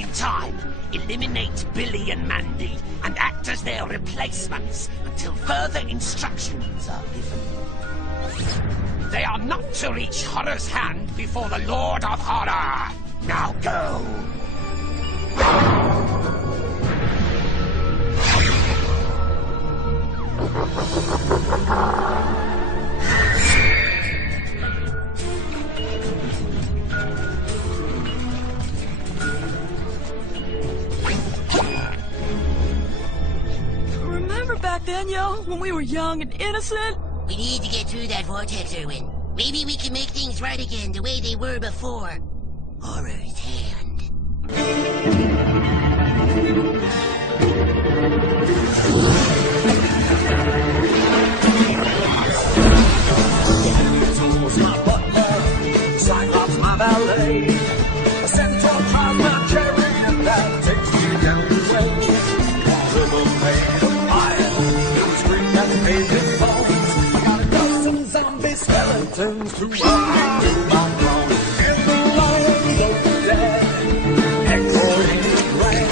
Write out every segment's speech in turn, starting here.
back in time, eliminate Billy and Mandy, and act as their replacements until further instructions are given. They are not to reach Horror's hand before the Lord of Horror. Now go. Remember back then, yo, when we were young and innocent? We need to get through that vortex, Erwin. Maybe we can make things right again the way they were before. Horror's hand. Towards my butler, Cyclops my valet, a centaur cloud my chariot that takes me down the way. Horrible made of iron, no street that's paved in bones. I got a dozen zombie skeletons to ride to my throne. In the land of the dead, echoing its rain,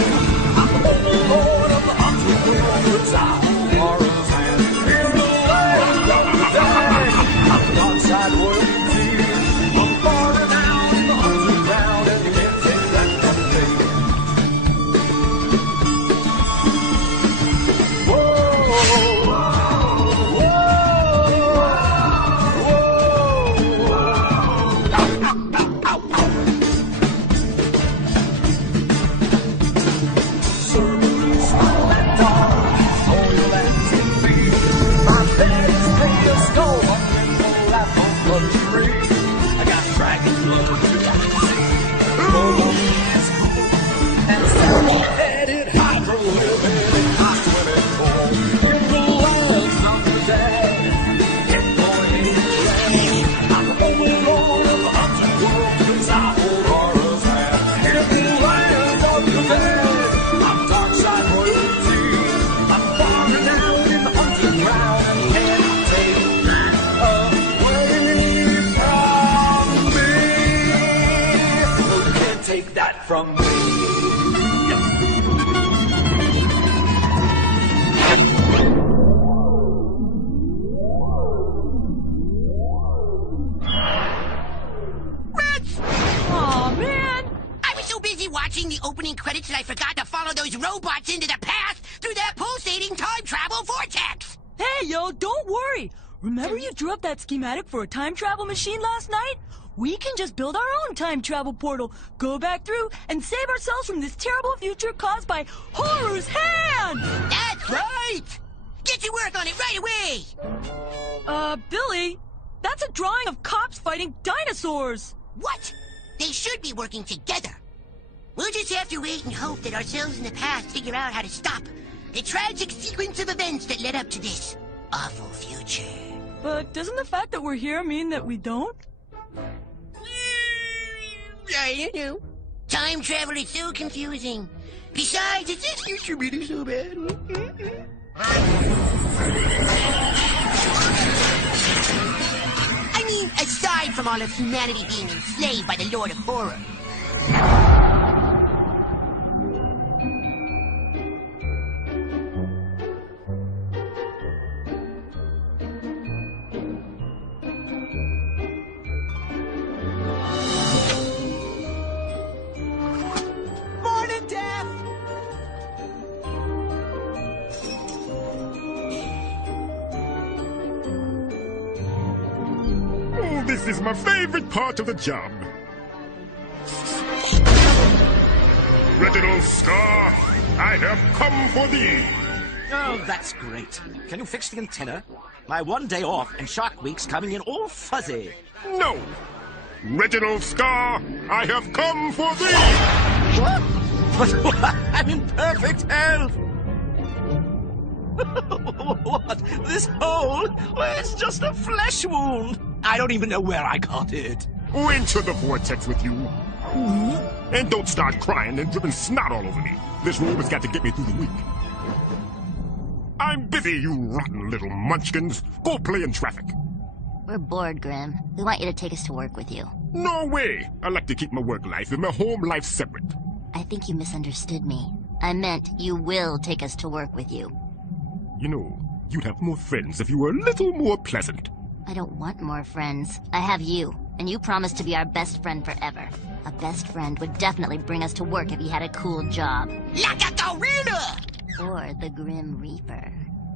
I'm the lord of the haunted world, I'm horror's hand. In the land of the dead, I'm the dark side royalty. I'm far renowned in the underground, and you can't take that from me. I got dragon blood, and seven-headed hydra living in my swimming pool. In the lands of the dead, I'm the overlord of the underworld, 'cause I hold horror's hand. In the lands of the dead, I'm dark side royalty. I'm far renowned in the underground, and can't take that take that from me. Aw, man! I was so busy watching the opening credits that I forgot to follow those robots into the past through that pulsating time travel vortex. Hey, yo, don't worry. Remember you drew up that schematic for a time travel machine last night? We can just build our own time travel portal, go back through, and save ourselves from this terrible future caused by Horror's hand! That's right! Get to work on it right away! Billy, that's a drawing of cops fighting dinosaurs! What? They should be working together. We'll just have to wait and hope that ourselves in the past figure out how to stop the tragic sequence of events that led up to this awful future. But doesn't the fact that we're here mean that we don't? I know. Time travel is so confusing. Besides, is this future really so bad? I mean, aside from all of humanity being enslaved by the Lord of Horror. This is my favorite part of the job. Reginald Scar, I have come for thee. Oh, that's great. Can you fix the antenna? My 1 day off and Shark Week's coming in all fuzzy. No! Reginald Scar, I have come for thee! What? But I'm in perfect health! What? This hole? Well, it's just a flesh wound. I don't even know where I got it. Into the vortex with you. And don't start crying and dripping snot all over me. This robe has got to get me through the week. I'm busy, you rotten little munchkins. Go play in traffic. We're bored, Grim. We want you to take us to work with you. No way. I like to keep my work life and my home life separate. I think you misunderstood me. I meant you will take us to work with you. You know, you'd have more friends if you were a little more pleasant. I don't want more friends. I have you, and you promised to be our best friend forever. A best friend would definitely bring us to work if he had a cool job. Like a gorilla! Or the Grim Reaper.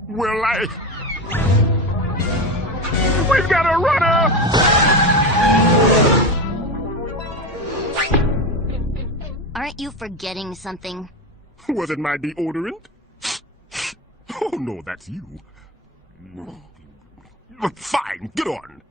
Well, We've got a runner! Aren't you forgetting something? Was it my deodorant? Oh, no, that's you. Fine, get on.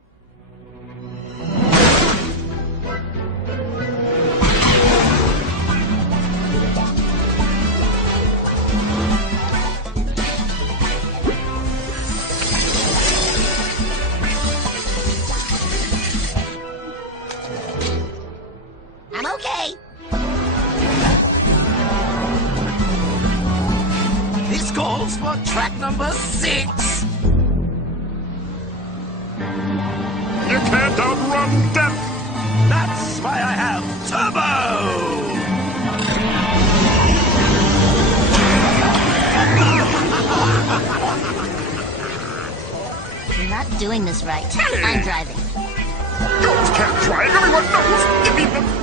I'm okay. This calls for track number 6. You can't outrun death! That's why I have Turbo! You're not doing this right. I'm driving. Girls can't drive, everyone knows! Give me the...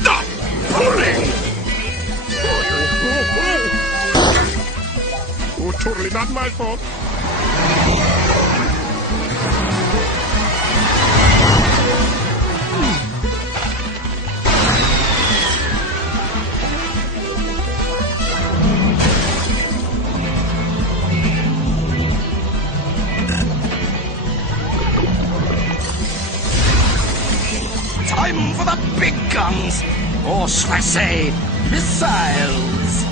Stop pulling! Oh, totally not my fault. Time for the big guns! Or should I say, missiles!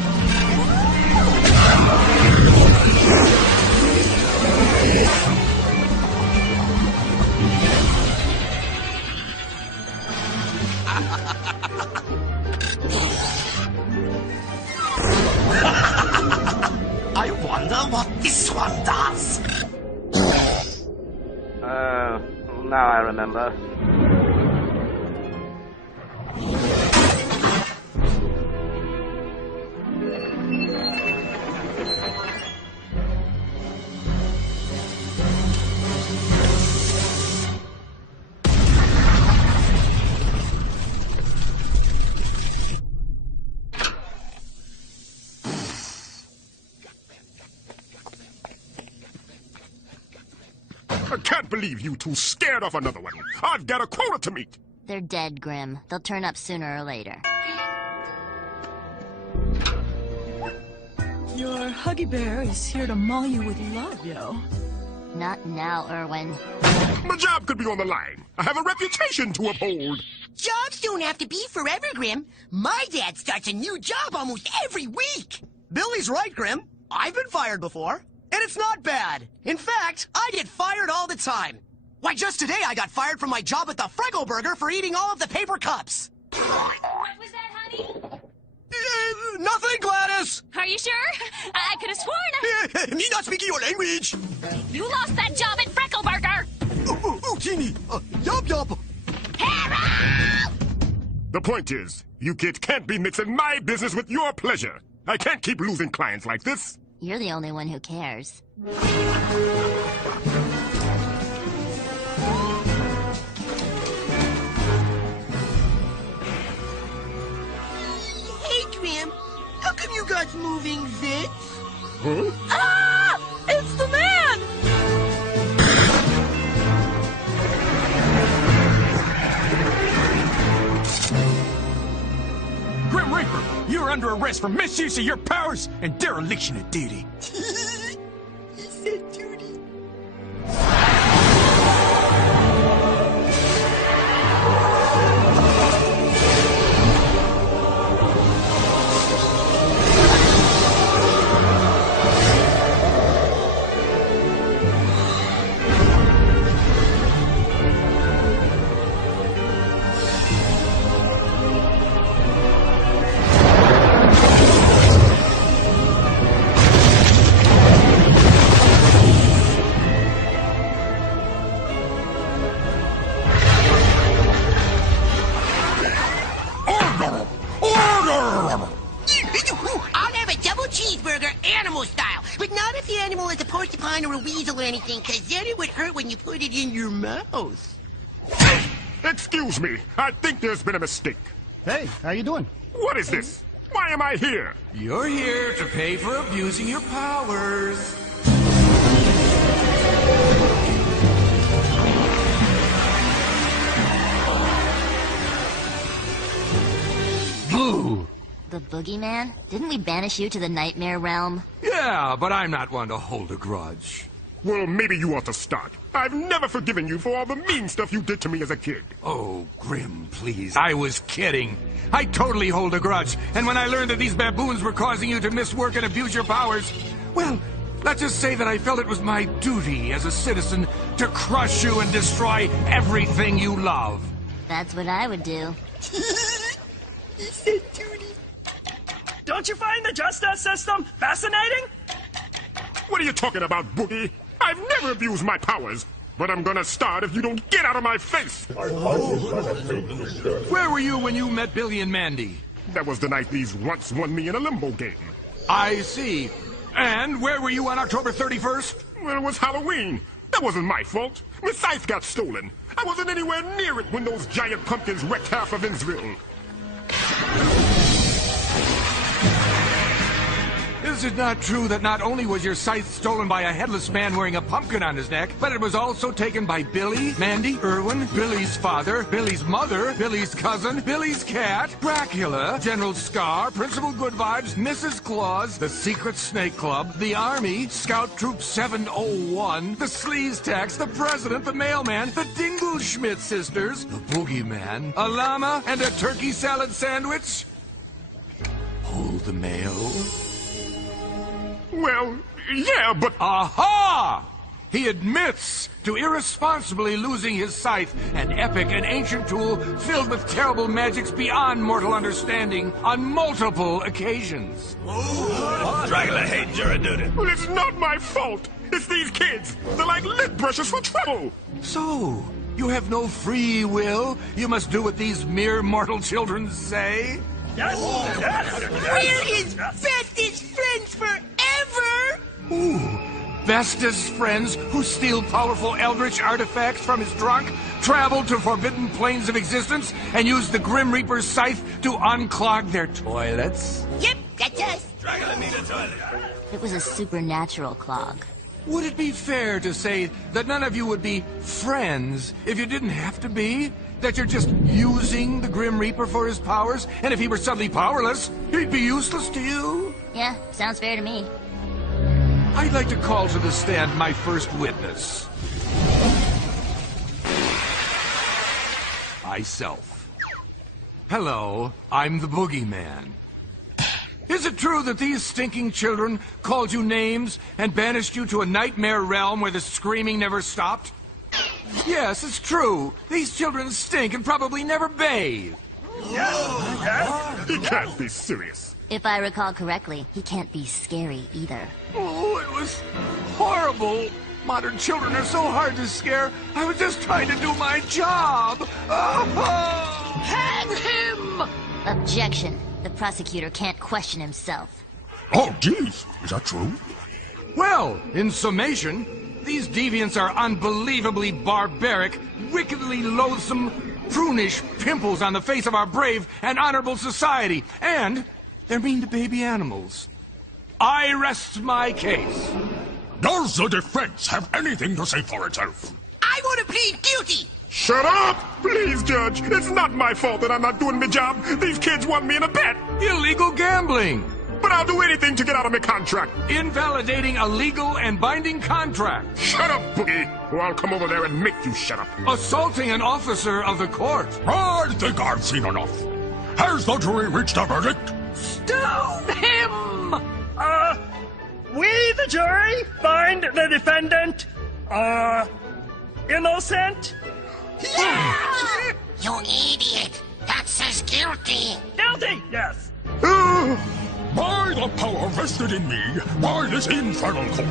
I wonder what this one does. Now I remember. I can't believe you two scared off another one. I've got a quota to meet. They're dead, Grim. They'll turn up sooner or later. Your Huggy Bear is here to maul you with love, yo. Not now, Irwin. My job could be on the line. I have a reputation to uphold. Jobs don't have to be forever, Grim. My dad starts a new job almost every week. Billy's right, Grim. I've been fired before, and it's not bad. In fact, I get fired all the time. Why, just today I got fired from my job at the Freckle Burger for eating all of the paper cups. What was that, honey? Nothing, Gladys! Are you sure? I could have sworn Me not speaking your language. you lost that job at Freckleburger! Ooh, teeny. Yup, yup. The point is, you kids can't be mixing my business with your pleasure. I can't keep losing clients like this. You're the only one who cares. Hey, Grim. How come you got moving zits? Huh? Ah! It's the man! Grim Reaper, you're under arrest for misuse of your powers and dereliction of duty. He said duty. animal style, but not if the animal is a porcupine or a weasel or anything, because then it would hurt when you put it in your mouth. Excuse me, I think there's been a mistake. Hey, how you doing? What is this? Why am I here? You're here to pay for abusing your powers. Boo! The boogeyman? Didn't we banish you to the nightmare realm? Yeah, but I'm not one to hold a grudge. Well, maybe you ought to start. I've never forgiven you for all the mean stuff you did to me as a kid. Oh, Grim, please. I was kidding. I totally hold a grudge. And when I learned that these baboons were causing you to miss work and abuse your powers, well, let's just say that I felt it was my duty as a citizen to crush you and destroy everything you love. That's what I would do. He said duty. Don't you find the justice system fascinating? What are you talking about, Boogie? I've never abused my powers, but I'm gonna start if you don't get out of my face! Where were you when you met Billy and Mandy? That was the night these runts won me in a limbo game. I see. And where were you on October 31st? Well, it was Halloween. That wasn't my fault. My scythe got stolen. I wasn't anywhere near it when those giant pumpkins wrecked half of Innsville. Is it not true that not only was your scythe stolen by a headless man wearing a pumpkin on his neck, but it was also taken by Billy, Mandy, Irwin, Billy's father, Billy's mother, Billy's cousin, Billy's cat, Dracula, General Scar, Principal Good Vibes, Mrs. Claus, the Secret Snake Club, the Army, Scout Troop 701, the Sleaze Tax, the President, the Mailman, the Dingle-Schmidt sisters, the Boogeyman, a llama, and a turkey salad sandwich? Hold the mail? Well, yeah, but... Aha! He admits to irresponsibly losing his scythe, an epic and ancient tool filled with terrible magics beyond mortal understanding, on multiple occasions. Dracula hates your duty. Well, it's not my fault. It's these kids. They're like lip brushes for trouble. So, you have no free will? You must do what these mere mortal children say? We're his bestest friends forever! Ooh, bestest friends who steal powerful eldritch artifacts from his trunk, travel to forbidden planes of existence, and use the Grim Reaper's scythe to unclog their toilets? Yep, that's us. Dracula need a toilet. It was a supernatural clog. Would it be fair to say that none of you would be friends if you didn't have to be? That you're just using the Grim Reaper for his powers, and if he were suddenly powerless, he'd be useless to you? Yeah, sounds fair to me. I'd like to call to the stand my first witness. Myself. Hello, I'm the Boogeyman. Is it true that these stinking children called you names and banished you to a nightmare realm where the screaming never stopped? Yes, it's true. These children stink and probably never bathe. He can't be serious. If I recall correctly, he can't be scary either. Oh, it was horrible. Modern children are so hard to scare. I was just trying to do my job. Oh. Hang him! Objection. The prosecutor can't question himself. Oh, geez. Is that true? Well, in summation, these deviants are unbelievably barbaric, wickedly loathsome, prunish pimples on the face of our brave and honorable society. And they're mean to baby animals. I rest my case. Does the defense have anything to say for itself? I want to plead guilty! Shut up! Please, Judge. It's not my fault that I'm not doing my job. These kids want me in a bet. Illegal gambling. But I'll do anything to get out of my contract. Invalidating a legal and binding contract. Shut up, Boogie, or I'll come over there and make you shut up. Assaulting an officer of the court. I think I've seen enough. Has the jury reached a verdict? Stone him! We, the jury, find the defendant, innocent. Yeah! You idiot! That says guilty! Guilty, yes. By the power vested in me by this infernal court,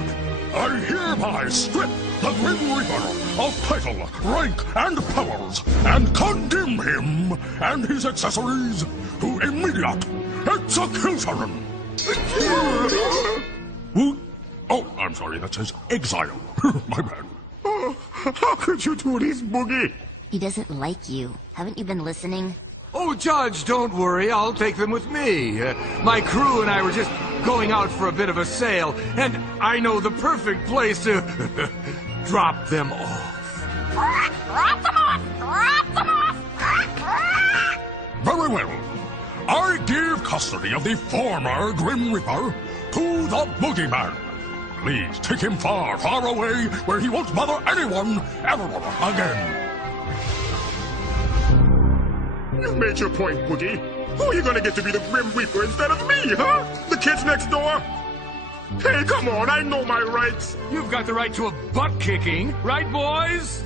I hereby strip the Grim Reaper of title, rank, and powers, and condemn him and his accessories to immediate execution. diary that says exile. My bad. Oh, how could you do this, Boogie? He doesn't like you. Haven't you been listening? Oh, Judge, don't worry. I'll take them with me. My crew and I were just going out for a bit of a sail, and I know the perfect place to drop them off. Drop them off! Drop them off! Very well. I give custody of the former Grim Reaper to the Boogeyman. Please take him far, far away where he won't bother anyone ever again. You made your point, Boogie. Who are you gonna get to be the Grim Reaper instead of me, huh? The kids next door? Hey, come on, I know my rights. You've got the right to a butt-kicking, right, boys?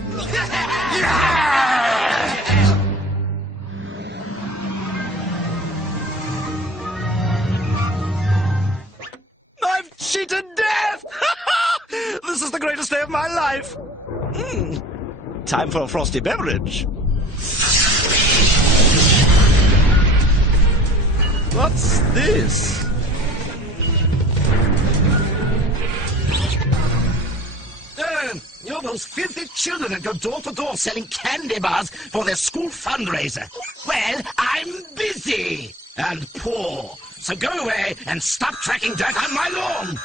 I've cheated death! This is the greatest day of my life. Time for a frosty beverage. What's this? You're those filthy children that go door to door selling candy bars for their school fundraiser. Well, I'm busy and poor, so go away and stop tracking dirt on my lawn.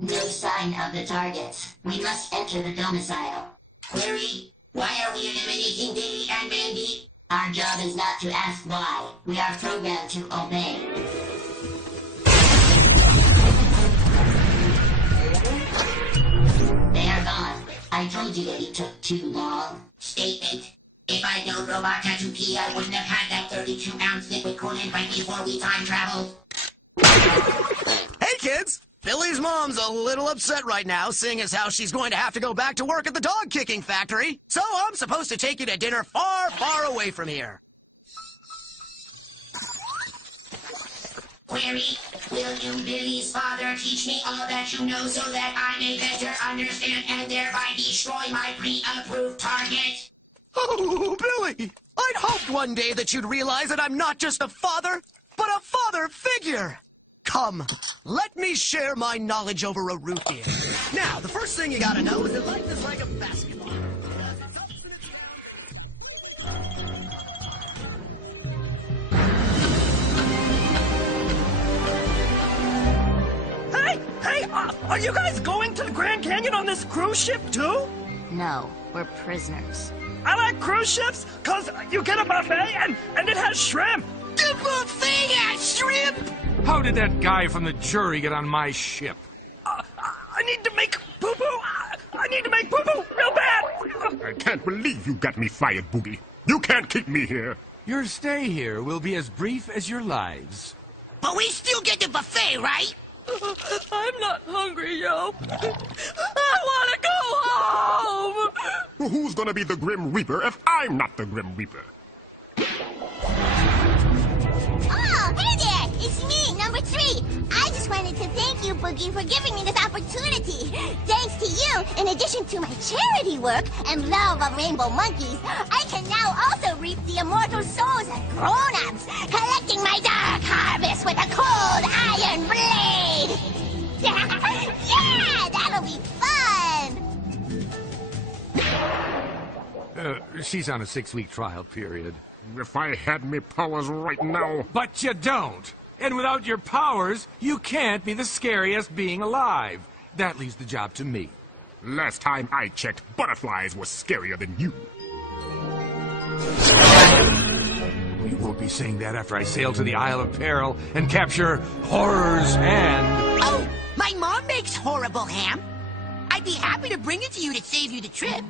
No sign of the targets. We must enter the domicile. Query, why are we eliminating Billy and Mandy? Our job is not to ask why. We are programmed to obey. They are gone. I told you that it took too long. Statement. If I'd known Robot Tattoo I wouldn't have had that 32-ounce liquid coolant right before we time traveled. Hey, kids! Billy's mom's a little upset right now, seeing as how she's going to have to go back to work at the dog kicking factory. So I'm supposed to take you to dinner far, far away from here. Query, will you, Billy's father, teach me all that you know so that I may better understand and thereby destroy my pre-approved target? Oh, Billy! I'd hoped one day that you'd realize that I'm not just a father, but a father figure! Come, let me share my knowledge over a root beer. Now, the first thing you gotta know is that life is like a basketball. Hey, are you guys going to the Grand Canyon on this cruise ship too? No, we're prisoners. I like cruise ships because you get a buffet and it has shrimp. The buffet has shrimp! How did that guy from the jury get on my ship? I need to make poo-poo. I need to make poo-poo real bad. I can't believe you got me fired, Boogie. You can't keep me here. Your stay here will be as brief as your lives. But we still get the buffet, right? I'm not hungry, yo. I want to go home. Well, who's gonna be the Grim Reaper if I'm not the Grim Reaper? Oh, hey there! It's me, number 3. I just wanted to thank you, Boogie, for giving me this opportunity. Thanks to you, in addition to my charity work and love of rainbow monkeys, I can now also reap the immortal souls of grown-ups, collecting my dark harvest with a cold iron blade! Yeah! That'll be fun! She's on a 6-week trial period. If I had me powers right now... But you don't! And without your powers, you can't be the scariest being alive. That leaves the job to me. Last time I checked, butterflies were scarier than you. You won't be saying that after I sail to the Isle of Peril and capture Horror's Hand. Oh, my mom makes horrible ham. I'd be happy to bring it to you to save you the trip.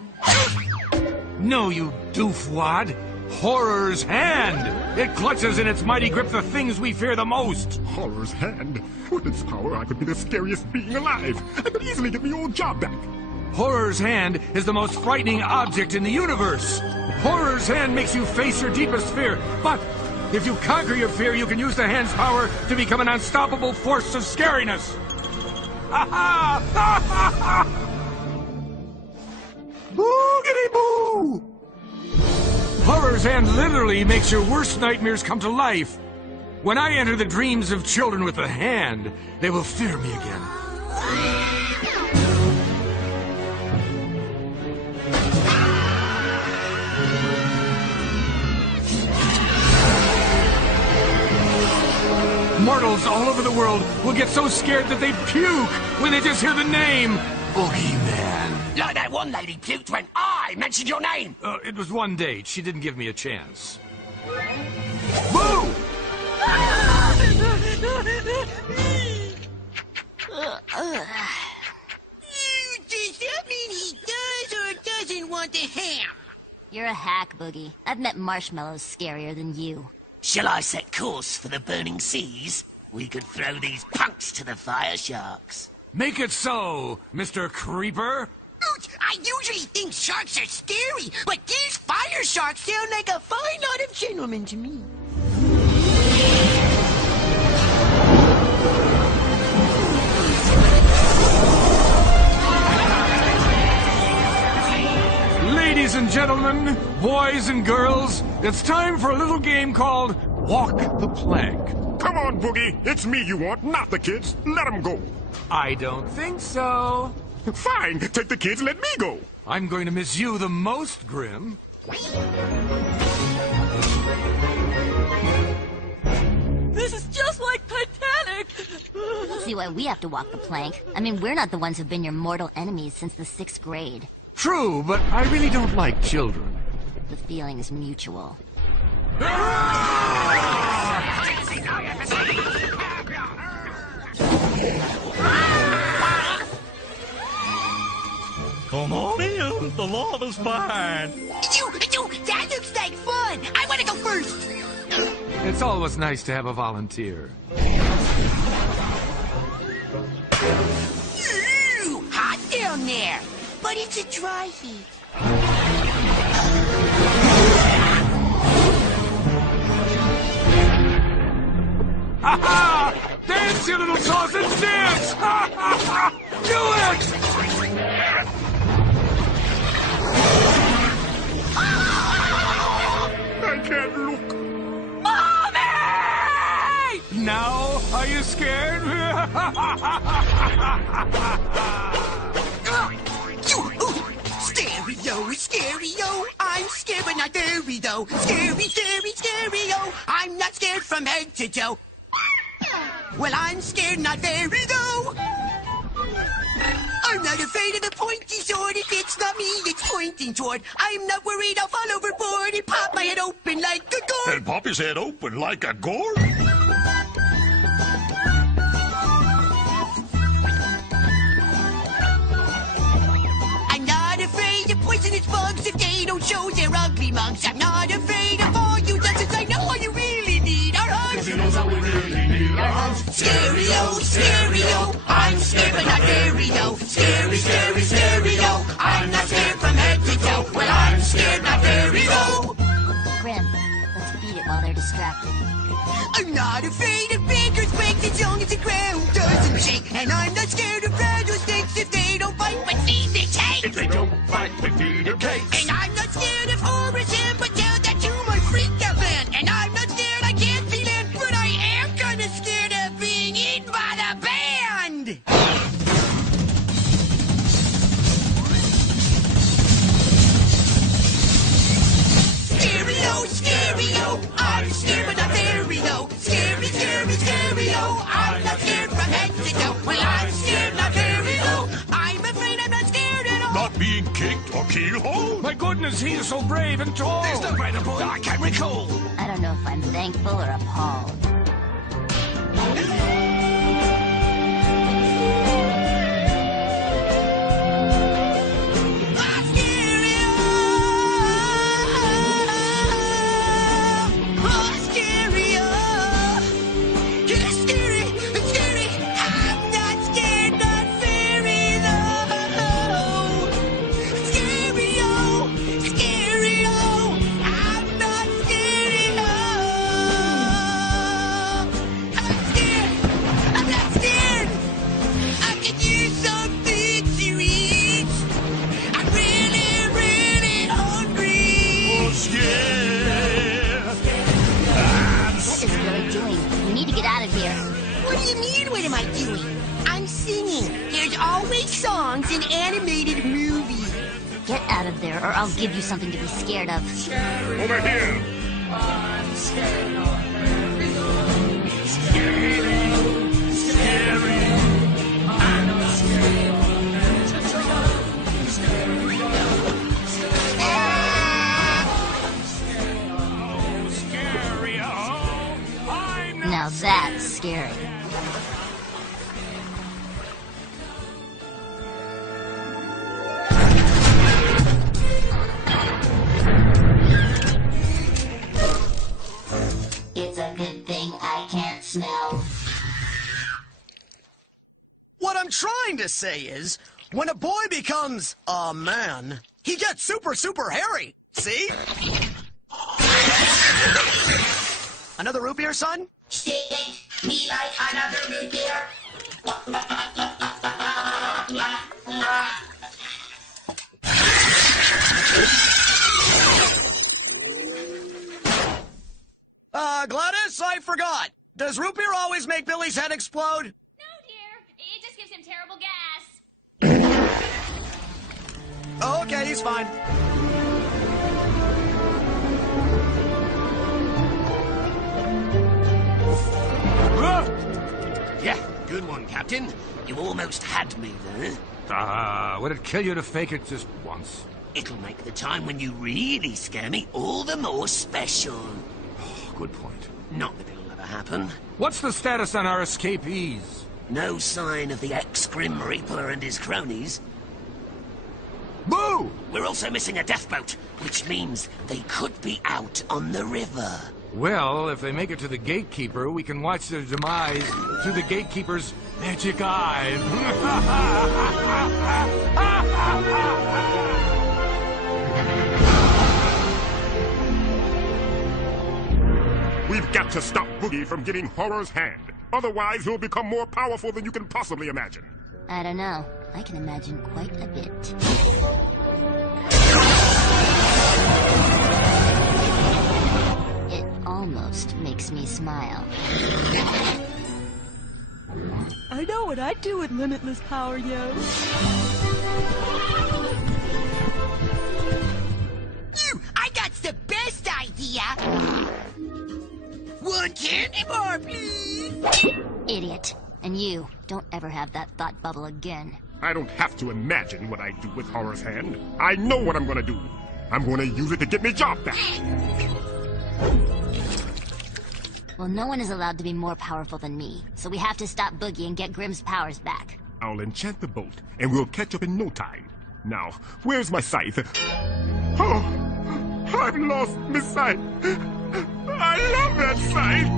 No, you doofwad. Horror's Hand! It clutches in its mighty grip the things we fear the most! Horror's Hand? With its power, I could be the scariest being alive. I could easily get my old job back. Horror's Hand is the most frightening object in the universe. Horror's Hand makes you face your deepest fear, but If you conquer your fear, you can use the hand's power to become an unstoppable force of scariness. Boogity boo! Horror's hand literally makes your worst nightmares come to life. When I enter the dreams of children with the hand, they will fear me again. Mortals all over the world will get so scared that they puke when they just hear the name Boogeyman. Like that one lady puked when I mentioned your name. It was one date. She didn't give me a chance. Boo! Does that mean he does or doesn't want the ham? You're a hack, Boogie. I've met marshmallows scarier than you. Shall I set course for the burning seas? We could throw these punks to the fire sharks. Make it so, Mr. Creeper. I usually think sharks are scary, but these fire sharks sound like a fine lot of gentlemen to me. Ladies and gentlemen, boys and girls, it's time for a little game called Walk the Plank. Come on, Boogie. It's me you want, not the kids. Let them go. I don't think so. Fine. Take the kids, let me go. I'm going to miss you the most, Grim. This is just like Titanic! See why we have to walk the plank. I mean, we're not the ones who've been your mortal enemies since the 6th grade. True, but I really don't like children. The feeling is mutual. Come on in, the lava's fine. That looks like fun. I want to go first. It's always nice to have a volunteer. Ooh, hot down there. But it's a dry heat. Ha ha! Dance, you little sausage, dance! Ha ha ha! Do it! I can't look. Mommy! Now, are you scared? Stereo, I'm scared but not very though. Stereo, I'm not scared from head to toe. Well, I'm scared not very though. I'm not afraid of the pointy sword if it's not me it's pointing toward. I'm not worried I'll fall overboard and pop my head open like a gourd. And pop his head open like a gourd? Poisonous bugs if they don't show their ugly mugs. I'm not afraid of all you dozens. I know all you really need are hugs. He knows how we really need our hugs. Stereo, I'm scared but not very though. Stereo, I'm not scared from head to toe. Well, I'm scared not very though. Grim, let's beat it while they're distracted. I'm not afraid of big earthquakes as long as the ground doesn't shake. And I'm not scared of rattlesnakes if they don't bite but feed the cake. If they don't fight, we feed them cakes. And I'm not scared of Horace Ham, but tell that to my freak out fan. And I'm not scared, I can't feel it, but I am kinda scared of being eaten by the band. Stereo, I'm scared but not very though. Stereo, I'm not scared from head to toe. Well, I'm scared not very though. I'm afraid I'm not scared at all. Not being kicked or keelhauled? My goodness, he is so brave and tall! There's no greater boy I can recall. I don't know if I'm thankful or appalled. What do you mean, what am I doing? I'm singing. There's always songs in animated movies. Get out of there, or I'll give you something to be scared of. Over here! I'm scared of merry-go. Scary, scary. I'm not scared of merry-go. Scary, Scary, oh, I'm not Now that's scary. It's a good thing I can't smell. What I'm trying to say is, when a boy becomes a man, he gets super, super hairy. See? Another root beer, son? Sting me like another root beer. Gladys, I forgot. Does root beer always make Billy's head explode? No, dear. It just gives him terrible gas. Oh, okay, he's fine. Yeah, good one, Captain. You almost had me there. Would it kill you to fake it just once? It'll make the time when you really scare me all the more special. Good point. Not that it'll ever happen. What's the status on our escapees? No sign of the ex-Grim Reaper and his cronies. Boo! We're also missing a death boat, which means they could be out on the river. Well, if they make it to the gatekeeper, we can watch their demise through the gatekeeper's magic eye. We've got to stop Boogie from getting Horror's hand. Otherwise, he'll become more powerful than you can possibly imagine. I don't know. I can imagine quite a bit. It almost makes me smile. I know what I'd do with limitless power, yo. I got the best idea. One candy bar, please. Idiot. And you, don't ever have that thought bubble again. I don't have to imagine what I do with Horror's hand. I know what I'm gonna do. I'm gonna use it to get me job back. Well, no one is allowed to be more powerful than me, so we have to stop Boogie and get Grimm's powers back. I'll enchant the boat, and we'll catch up in no time. Now, where's my scythe? Oh, I've lost my scythe. I love that scythe.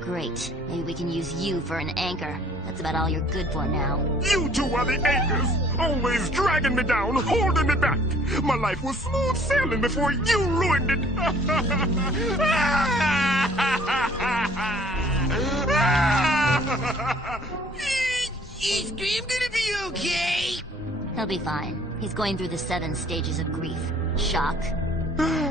Great. Maybe we can use you for an anchor. That's about all you're good for now. You two are the anchors, always dragging me down, holding me back. My life was smooth sailing before you ruined it. Is Grim gonna be okay? He'll be fine. He's going through the 7 stages of grief. Shock.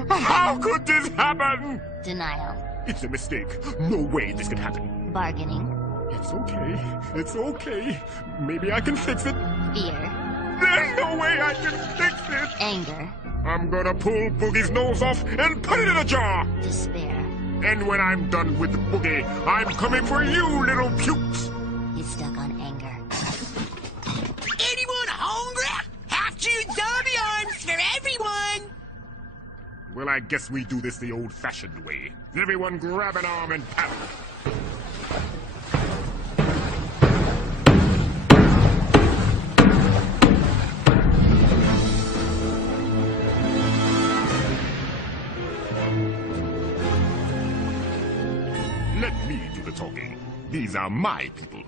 How could this happen? Denial. It's a mistake. No way this could happen. Bargaining. It's okay. It's okay. Maybe I can fix it. Fear. There's no way I can fix it. Anger. I'm gonna pull Boogie's nose off and put it in a jar. Despair. And when I'm done with Boogie, I'm coming for you, little pukes. He's stuck on anger. Anyone hungry? Half-chewed zombie arms for everyone. Well, I guess we do this the old-fashioned way. Everyone grab an arm and paddle. Let me do the talking. These are my people.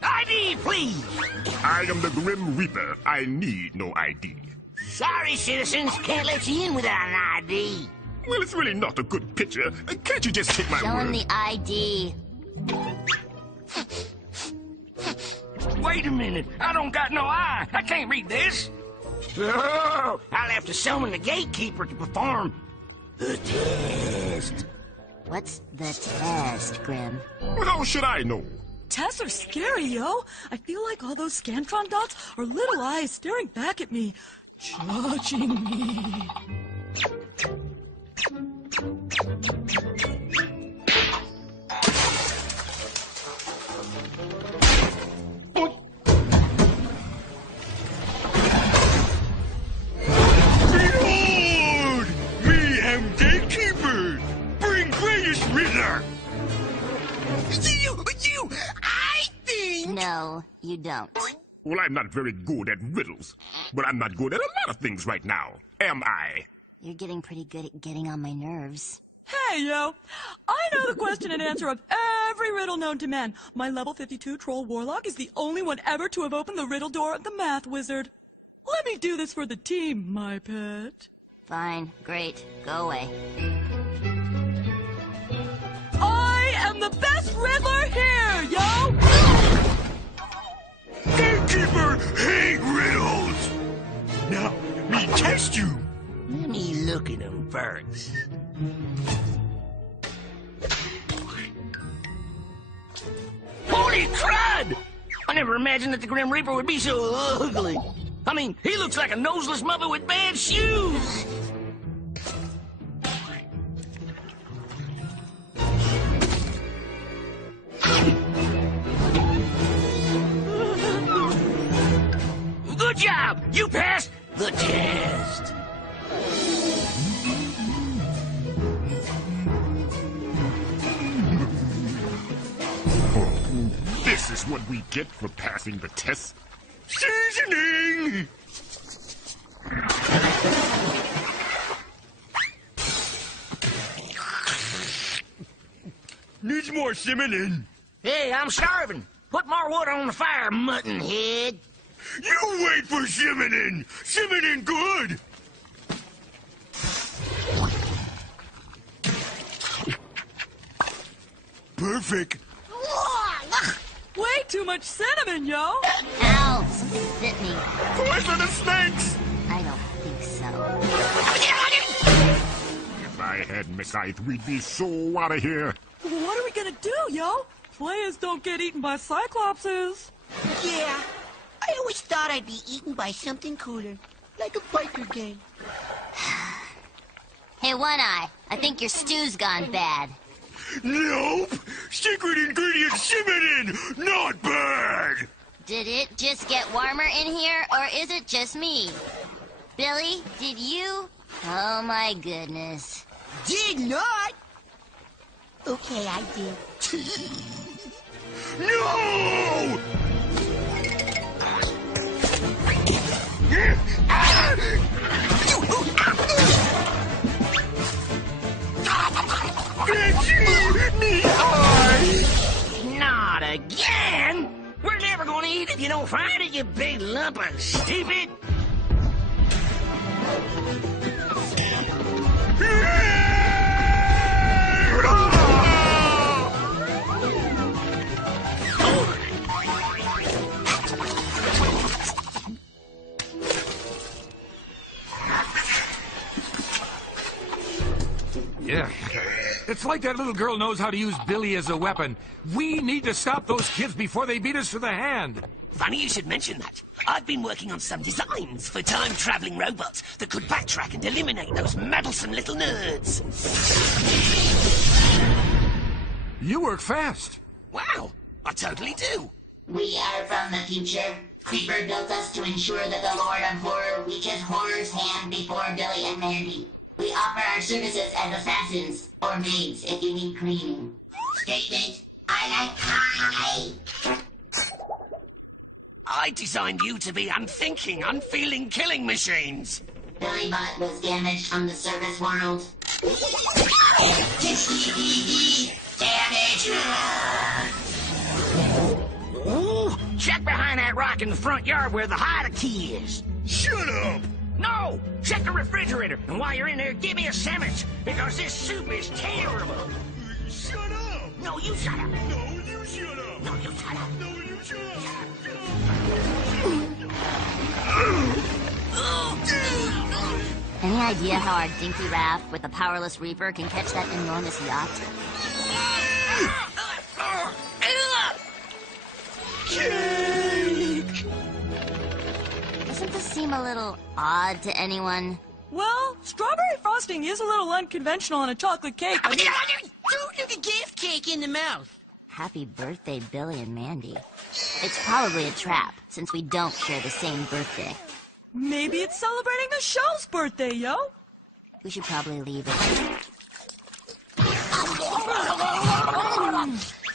ID, please! I am the Grim Reaper. I need no ID. Sorry, citizens. Can't let you in without an ID. Well, it's really not a good picture. Can't you just take my Show word? him the ID. Wait a minute. I don't got no eye. I can't read this. Oh, I'll have to summon the gatekeeper to perform the test. What's the test, Grim? How should I know? Tests are scary, yo. I feel like all those Scantron dots are little eyes staring back at me, judging me. Behold! Me am gatekeeper! Bring greatest riddler! I think... No, you don't. Well, I'm not very good at riddles, but I'm not good at a lot of things right now, am I? You're getting pretty good at getting on my nerves. Hey, yo! I know the question and answer of every riddle known to man. My level 52 troll warlock is the only one ever to have opened the riddle door of the math wizard. Let me do this for the team, my pet. Fine, great, go away. I am the best riddler here, yo! Gatekeeper hate riddles! Now, me test you! Let me look at them first. Holy crud! I never imagined that the Grim Reaper would be so ugly. I mean, he looks like a noseless mother with bad shoes. Good job! You passed the test. This is what we get for passing the test. Seasoning! Needs more cinnamon. Hey, I'm starving. Put more wood on the fire, mutton head. You wait for cinnamon! Cinnamon good! Perfect. Way too much cinnamon, yo! Ow! Something bit me. Poisonous snakes! I don't think so. If I had Miss Ith, we'd be so out of here. What are we gonna do, yo? Players don't get eaten by cyclopses. Yeah, I always thought I'd be eaten by something cooler, like a biker gang. Hey, One Eye, I think your stew's gone bad. Nope! Secret ingredient cinnamon! Not bad! Did it just get warmer in here, or is it just me? Billy, did you? Oh my goodness. Did not! Okay, I did. No! Not again! We're never gonna eat if you don't find it, you big lump of stupid! Yeah. It's like that little girl knows how to use Billy as a weapon. We need to stop those kids before they beat us to the hand. Funny you should mention that. I've been working on some designs for time-traveling robots that could backtrack and eliminate those meddlesome little nerds. You work fast. Wow, I totally do. We are from the future. Creeper built us to ensure that the Lord of Horror reaches Horror's hand before Billy and Mandy. We offer our services as assassins, or maids if you need cleaning. Statement, I. I designed you to be unthinking, unfeeling killing machines. Billy Butt was damaged from the service world. Damage! Ooh, check behind that rock in the front yard where the hider key is. Shut up! No! Check the refrigerator, and while you're in there, give me a sandwich, because this soup is terrible. Shut up! No, you shut up. No, you shut up! No, you shut up. No, you shut up! Shut up! Any idea how our dinky raft with the powerless reaper can catch that enormous yacht? Cake! Doesn't this seem a little odd to anyone? Well, strawberry frosting is a little unconventional on a chocolate cake. Don't do the gift cake in the mouth. Happy birthday, Billy and Mandy. It's probably a trap, since we don't share the same birthday. Maybe it's celebrating the show's birthday, yo. We should probably leave it.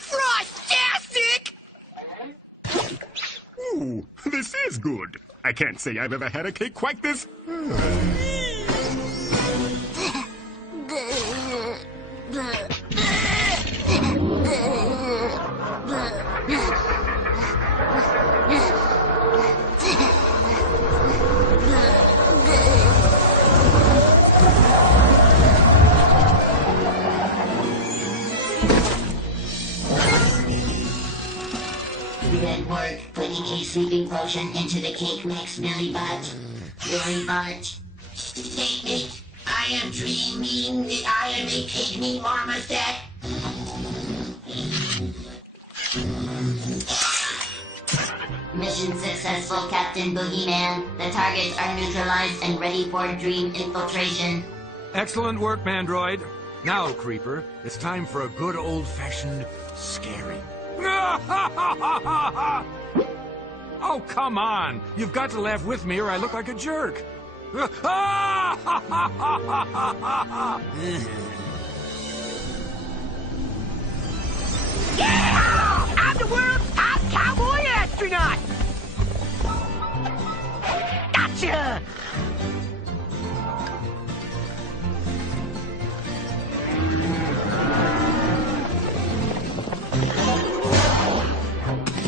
Frostastic! Ooh, this is good. I can't say I've ever had a cake quite this. Good work putting a sleeping potion into the cake mix, Billy Butt. Billy Butt. Statement. I am dreaming that I am a pygmy marmoset. Mission successful, Captain Boogeyman. The targets are neutralized and ready for dream infiltration. Excellent work, Mandroid. Now, Creeper, it's time for a good old-fashioned scaring. Oh, come on! You've got to laugh with me or I look like a jerk. Yeah! I'm the world's top cowboy astronaut! Gotcha!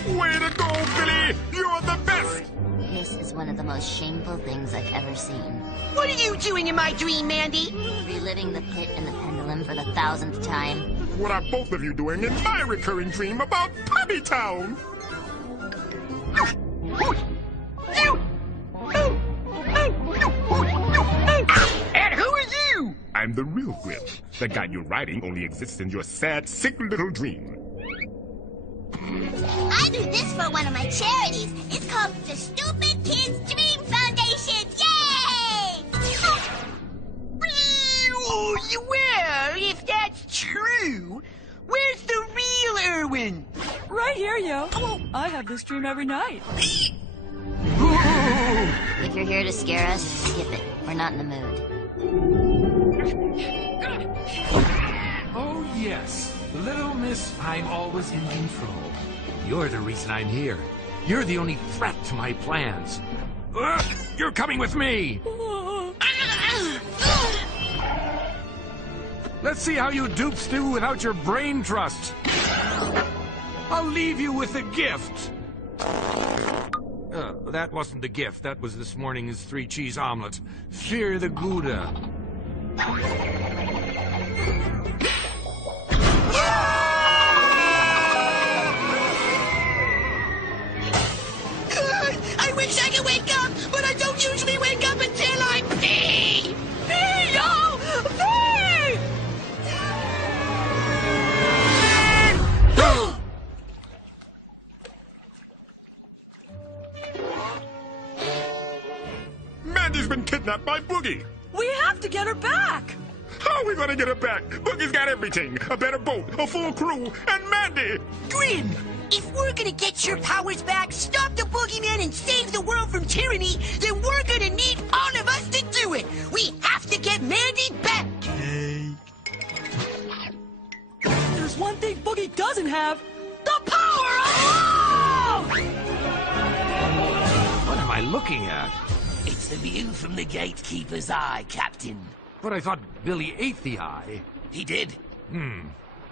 Way to go, Billy! You're the best! This is one of the most shameful things I've ever seen. What are you doing in my dream, Mandy? Reliving the pit and the pendulum for the 1000th time. What are both of you doing in my recurring dream about Puppy Town? And who are you? I'm the real Grim. The guy you're riding only exists in your sad, sick little dream. I do this for one of my charities. It's called the Stupid Kids Dream Foundation. Yay! Well, if that's true, where's the real Irwin? Right here, yo. I have this dream every night. If you're here to scare us, skip it. We're not in the mood. Oh, yes. Little Miss, I'm always in control. You're the reason I'm here. You're the only threat to my plans. You're coming with me! Let's see how you dupes do without your brain trust. I'll leave you with a gift. That wasn't the gift. That was this morning's 3-cheese omelet. Fear the Gouda. I wish I could wake up, but I don't usually wake up until I pee! Pee, yo! Pee! Mandy's been kidnapped by Boogie. We have to get her back. How are we gonna get her back? Boogie's got everything. A better boat, a full crew, and Mandy! Grim, if we're gonna get your powers back, stop the boogeyman, and save the world from tyranny, then we're gonna need all of us to do it. We have to get Mandy back. There's one thing Boogie doesn't have. The power of love! What am I looking at? It's the view from the gatekeeper's eye, Captain. But I thought Billy ate the eye. He did.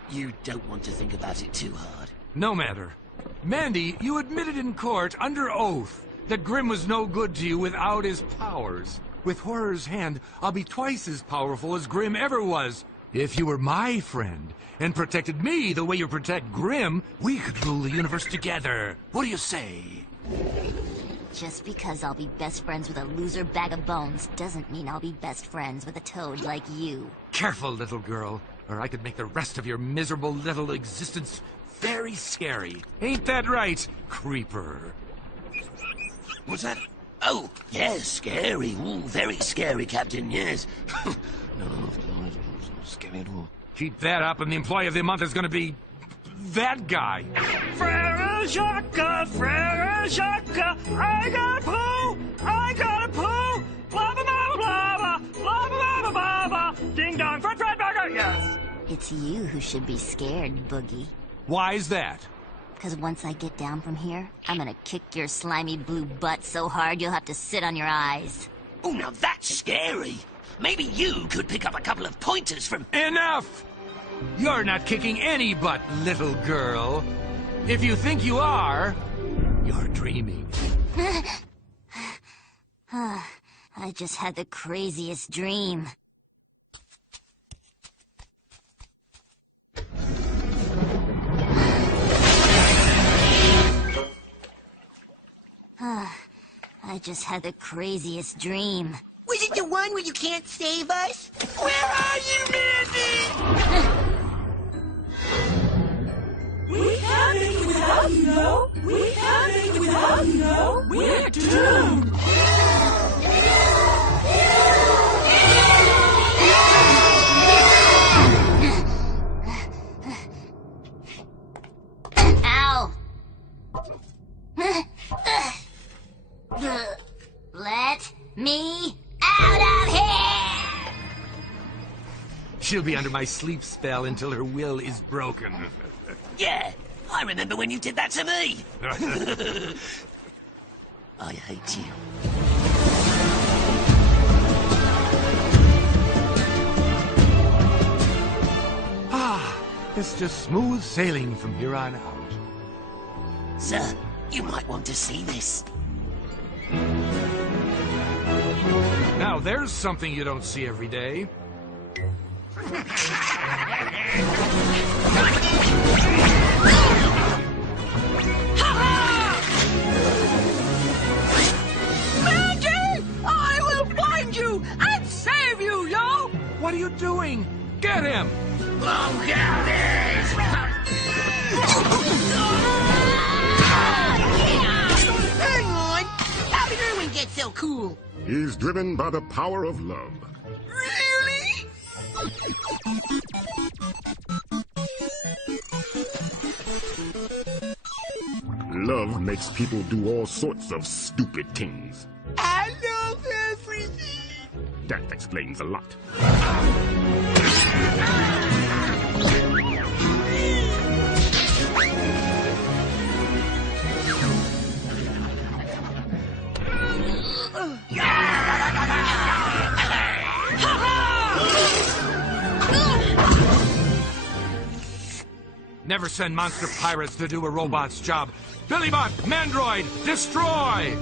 You don't want to think about it too hard. No matter. Mandy, you admitted in court, under oath, that Grim was no good to you without his powers. With Horror's hand, I'll be twice as powerful as Grim ever was. If you were my friend, and protected me the way you protect Grim, we could rule the universe together. What do you say? Just because I'll be best friends with a loser bag of bones doesn't mean I'll be best friends with a toad like you. Careful, little girl, or I could make the rest of your miserable little existence very scary. Ain't that right, creeper? What's that? Oh, yes, scary. Ooh, very scary, Captain, yes. No, scary at all. Keep that up and the employee of the month is gonna be... that guy. Frere Jacques, I got a poo, I got a poo, blah blah blah blah blah blah blah blah blah, ding dong, Fred burger, yes. It's you who should be scared, Boogie. Why's that? Because once I get down from here, I'm gonna kick your slimy blue butt so hard you'll have to sit on your eyes. Oh, now that's scary. Maybe you could pick up a couple of pointers from... Enough! You're not kicking any butt, little girl. If you think you are, you're dreaming. I just had the craziest dream. I just had the craziest dream. Was it the one where you can't save us? Where are you, Mandy? We can't make it without you, no. We can't make it without you, no. We're doomed. Ow! Let me out of here! She'll be under my sleep spell until her will is broken. Yeah, I remember when you did that to me. I hate you. It's just smooth sailing from here on out. Sir, you might want to see this. Now there's something you don't see every day. Mandy! I will find you and save you, yo! What are you doing? Get him! Long down Hang on! How did Irwin get so cool? He's driven by the power of love. Really? Love makes people do all sorts of stupid things. I love everything. That explains a lot. Never send monster pirates to do a robot's job. Billybot, Mandroid, destroy!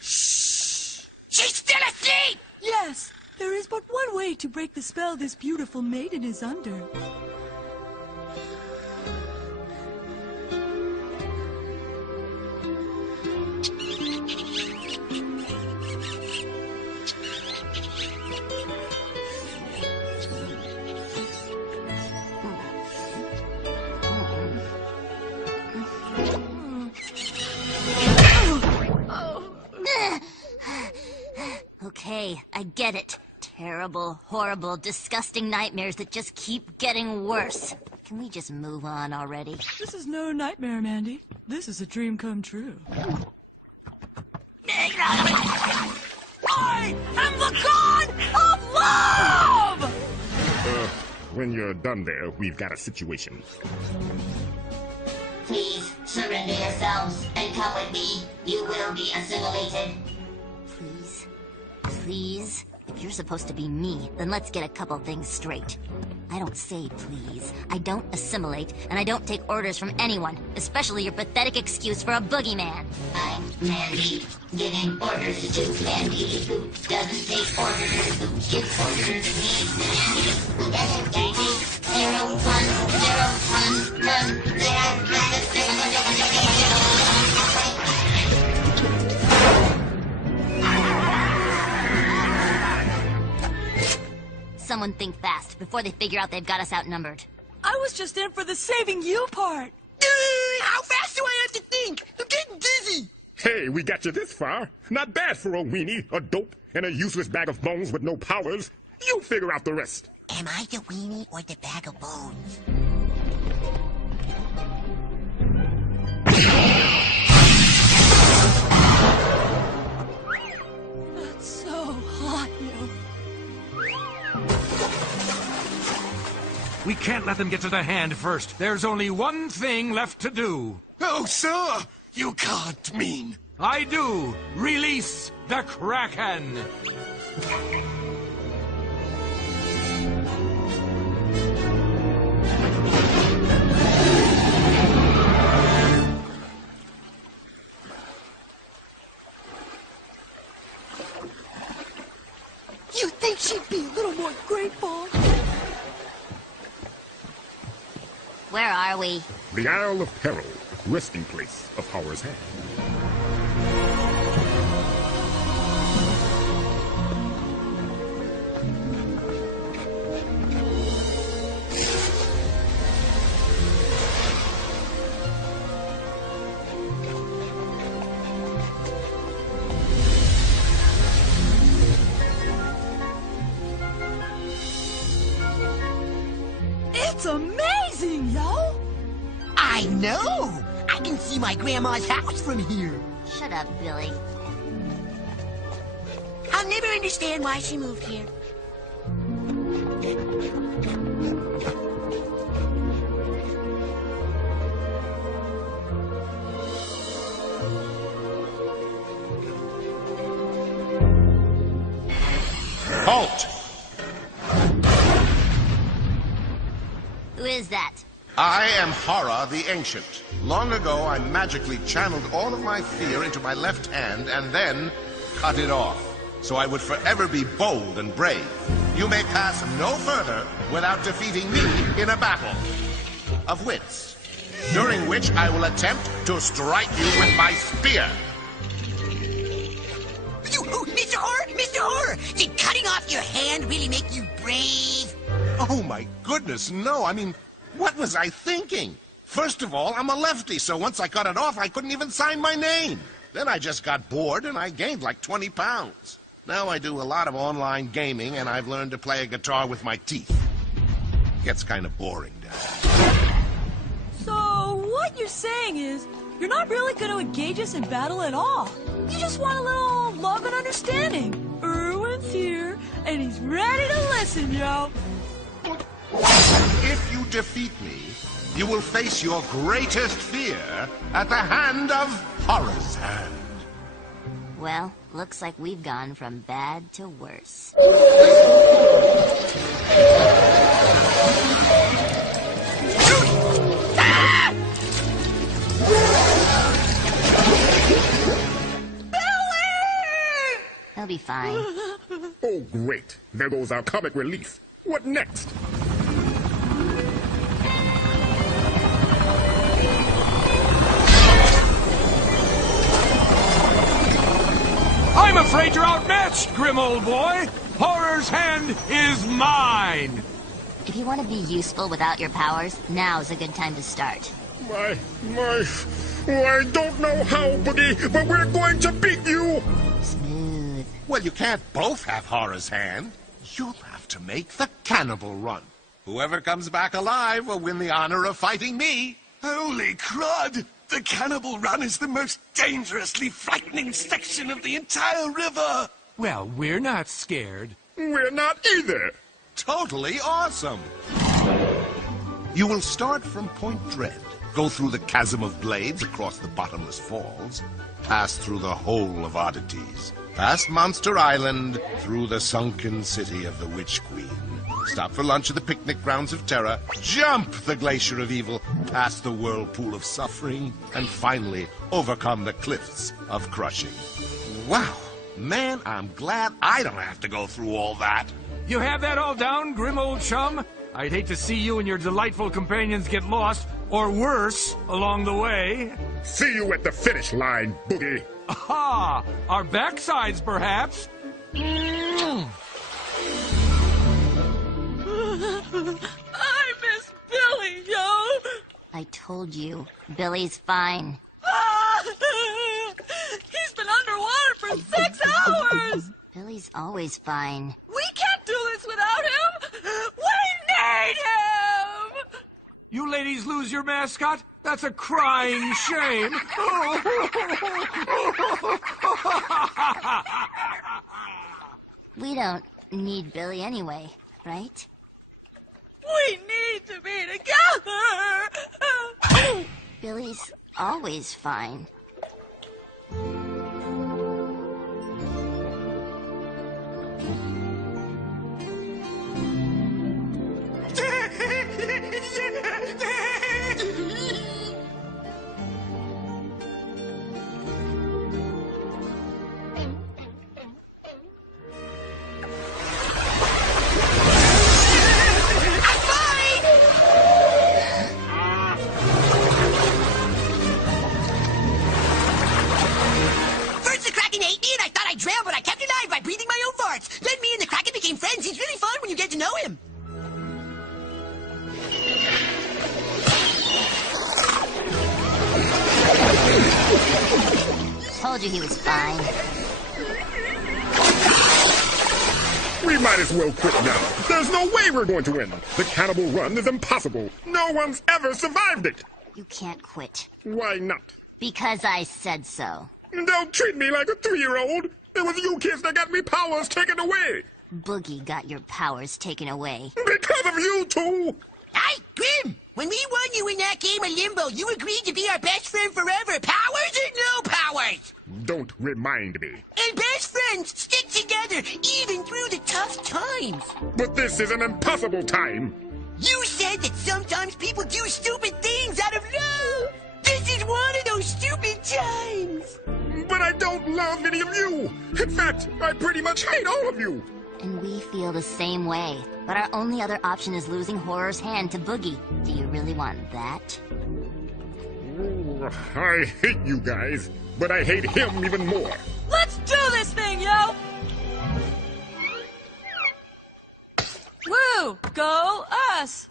She's still asleep! Yes, there is but one way to break the spell this beautiful maiden is under. Okay, I get it. Terrible, horrible, disgusting nightmares that just keep getting worse. Can we just move on already? This is no nightmare, Mandy. This is a dream come true. I am the god of love! When you're done there, we've got a situation. Please surrender yourselves and come with me. You will be assimilated. Please? Please? If you're supposed to be me, then let's get a couple things straight. I don't say please. I don't assimilate, and I don't take orders from anyone, especially your pathetic excuse for a boogeyman. I'm Mandy, giving orders to Mandy, who doesn't take orders, who gives orders to Mandy, who doesn't take me. zero fun, none there. Someone think fast before they figure out they've got us outnumbered. I was just in for the saving you part. How fast do I have to think? I'm getting dizzy. Hey, we got you this far. Not bad for a weenie, a dope, and a useless bag of bones with no powers. You figure out the rest. Am I the weenie or the bag of bones? That's so hot, yo. We can't let them get to the hand first. There's only one thing left to do. Oh, sir, you can't mean. I do. Release the Kraken. You think she'd be a little more grateful? Where are we? The Isle of Peril, resting place of Horror's Hand. It's amazing, yo! I know! I can see my grandma's house from here. Shut up, Billy. I'll never understand why she moved here. Halt! Who is that? I am Horror the Ancient. Long ago, I magically channeled all of my fear into my left hand and then cut it off, so I would forever be bold and brave. You may pass no further without defeating me in a battle of wits, during which I will attempt to strike you with my spear. Mr. Horror! Mr. Horror! Did cutting off your hand really make you brave? Oh my goodness, no. I mean, what was I thinking? First of all, I'm a lefty, so once I cut it off, I couldn't even sign my name. Then I just got bored and I gained like 20 pounds. Now I do a lot of online gaming and I've learned to play a guitar with my teeth. Gets kind of boring now. So, what you're saying is, you're not really going to engage us in battle at all. You just want a little love and understanding. Erwin's here, and he's ready to listen, yo. If you defeat me, you will face your greatest fear at the hand of Horror's Hand. Well, looks like we've gone from bad to worse. He'll be fine. Oh, great. There goes our comic relief. What next? I'm afraid you're outmatched, grim old boy. Horror's Hand is mine. If you want to be useful without your powers, now's a good time to start. I don't know how, Boogie, but we're going to beat you! Smooth. Well, you can't both have Horror's Hand. You'll have to make the cannibal run. Whoever comes back alive will win the honor of fighting me. Holy crud! The Cannibal Run is the most dangerously frightening section of the entire river! Well, we're not scared. We're not either. Totally awesome. You will start from Point Dread, go through the Chasm of Blades across the Bottomless Falls, pass through the Hole of Oddities, past Monster Island, through the sunken city of the Witch Queen, stop for lunch at the Picnic Grounds of Terror, jump the Glacier of Evil, past the Whirlpool of Suffering, and finally overcome the Cliffs of Crushing. Wow, man, I'm glad I don't have to go through all that. You have that all down, grim old chum? I'd hate to see you and your delightful companions get lost, or worse, along the way. See you at the finish line, Boogie. Aha! Our backsides, perhaps? I miss Billy, yo! I told you, Billy's fine. He's been underwater for 6 hours! Billy's always fine. We can't do this without him! We need him! You ladies lose your mascot? That's a crying shame. We don't need Billy anyway, right? We need to be together! Billy's always fine. First the Kraken ate me and I thought I drowned, but I kept alive by breathing my own farts. Then me and the Kraken became friends. He's really fun when you get to know him. Told you he was fine. We might as well quit now. There's no way we're going to win. The cannibal run is impossible. No one's ever survived it. You can't quit. Why not? Because I said so. Don't treat me like a 3-year-old. It was you kids that got me powers taken away. Boogie got your powers taken away. Because of you two. Hey, Grim! When we won you in that game of Limbo, you agreed to be our best friend forever. Powers or no powers? Don't remind me. And best friends stick together even through the tough times. But this is an impossible time. You said that sometimes people do stupid things out of love. This is one of those stupid times. But I don't love any of you. In fact, I pretty much hate all of you. And we feel the same way. But our only other option is losing Horror's hand to Boogie. Do you really want that? I hate you guys, but I hate him even more. Let's do this thing, yo! Woo! Go us!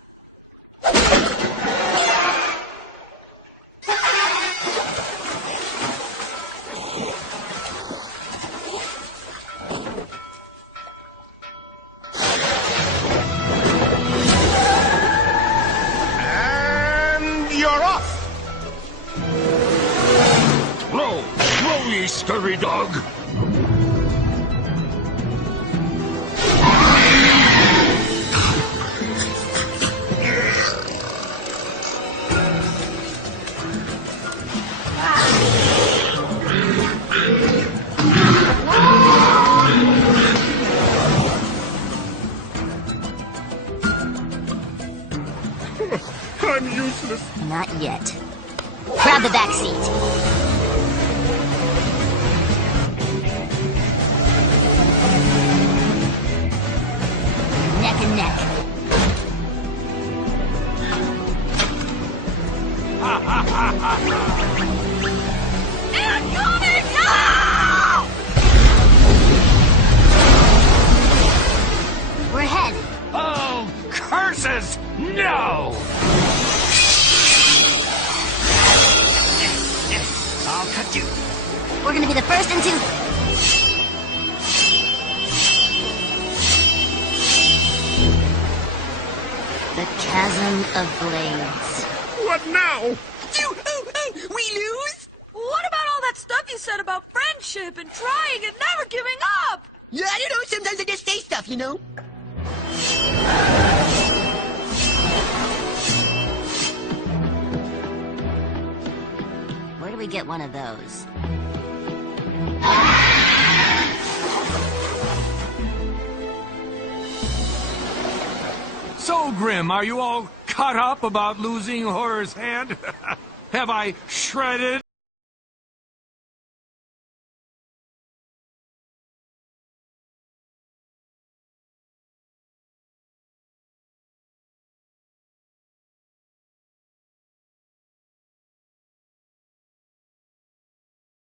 And you're off. Roll, roll, ye scurry dog. I'm useless. Not yet. Grab the back seat. Neck and neck. Incoming! No! We're ahead. Oh, curses! No! I'll cut you. We're gonna be the first into... the Chasm of Blades. What now? We lose? What about all that stuff you said about friendship and trying and never giving up? Yeah, I don't know. Sometimes I just say stuff, you know? Where do we get one of those? So, Grim, are you all caught up about losing Horror's hand? Have I shredded